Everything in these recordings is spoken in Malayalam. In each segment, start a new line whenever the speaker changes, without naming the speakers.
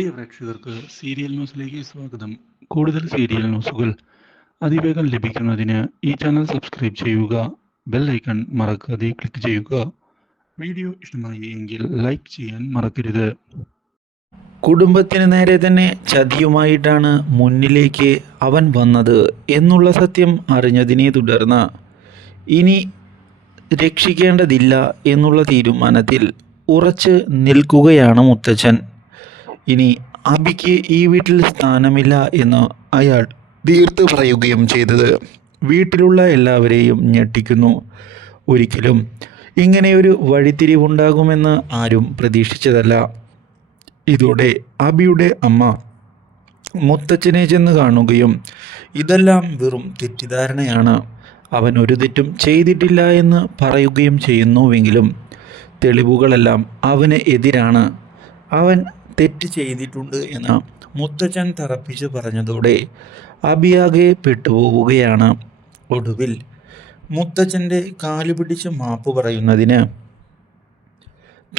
പ്രിയ പ്രേക്ഷകർക്ക് സീരിയൽ ന്യൂസിലേക്ക് സ്വാഗതം. കൂടുതൽ സീരിയൽ ന്യൂസുകൾ അതിവേഗം ലഭിക്കുന്നതിന് ഈ ചാനൽ സബ്സ്ക്രൈബ് ചെയ്യുക ബെൽ ഐക്കൺ മറക്കാതെ ക്ലിക്ക് ചെയ്യുക. വീഡിയോ ഇഷ്ടമായി എങ്കിൽ ലൈക്ക് ചെയ്യാൻ മറക്കരുത്.
കുടുംബത്തിന് നേരെ തന്നെ ചതിയുമായിട്ടാണ് മുന്നിലേക്ക് അവൻ വന്നത് എന്നുള്ള സത്യം അറിഞ്ഞതിനെ തുടർന്ന് ഇനി രക്ഷിക്കേണ്ടതില്ല എന്നുള്ള തീരുമാനത്തിൽ ഉറച്ച് നിൽക്കുകയാണ് മുത്തച്ഛൻ. ഇനി അബിക്ക് ഈ വീട്ടിൽ സ്ഥാനമില്ല എന്ന് അയാൾ തീർത്ത് പറയുകയും ചെയ്തത്. വീട്ടിലുള്ള എല്ലാവരെയും ഞെട്ടിക്കുന്നു. ഒരിക്കലും ഇങ്ങനെയൊരു വഴിത്തിരിവുണ്ടാകുമെന്ന് ആരും പ്രതീക്ഷിച്ചതല്ല. ഇതോടെ അബിയുടെ അമ്മ മുത്തച്ഛനെ ചെന്ന് കാണുകയും ഇതെല്ലാം വെറും തെറ്റിദ്ധാരണയാണ്. അവൻ ഒരു തെറ്റും ചെയ്തിട്ടില്ല എന്ന് പറയുകയും ചെയ്യുന്നുവെങ്കിലും തെളിവുകളെല്ലാം അവന് എതിരാണ്. അവൻ തെറ്റ് ചെയ്തിട്ടുണ്ട് എന്ന് മുത്തച്ഛൻ തറപ്പിച്ച് പറഞ്ഞതോടെ അബിയാകെ പെട്ടുപോവുകയാണ്. ഒടുവിൽ മുത്തച്ഛന്റെ കാൽ പിടിച്ച് മാപ്പ് പറയുന്നതിന്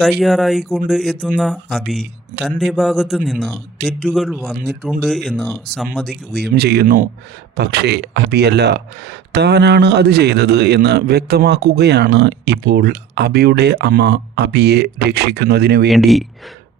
തയ്യാറായിക്കൊണ്ട് എത്തുന്ന അബി തന്റെ ഭാഗത്ത് നിന്ന് തെറ്റുകൾ വന്നിട്ടുണ്ട് എന്ന് സമ്മതിക്കുകയും ചെയ്യുന്നു. പക്ഷേ അബിയല്ല താനാണ് അത് ചെയ്തത് എന്ന് വ്യക്തമാക്കുകയാണ് ഇപ്പോൾ അബിയുടെ അമ്മ അബിയെ രക്ഷിക്കുന്നതിന് വേണ്ടി.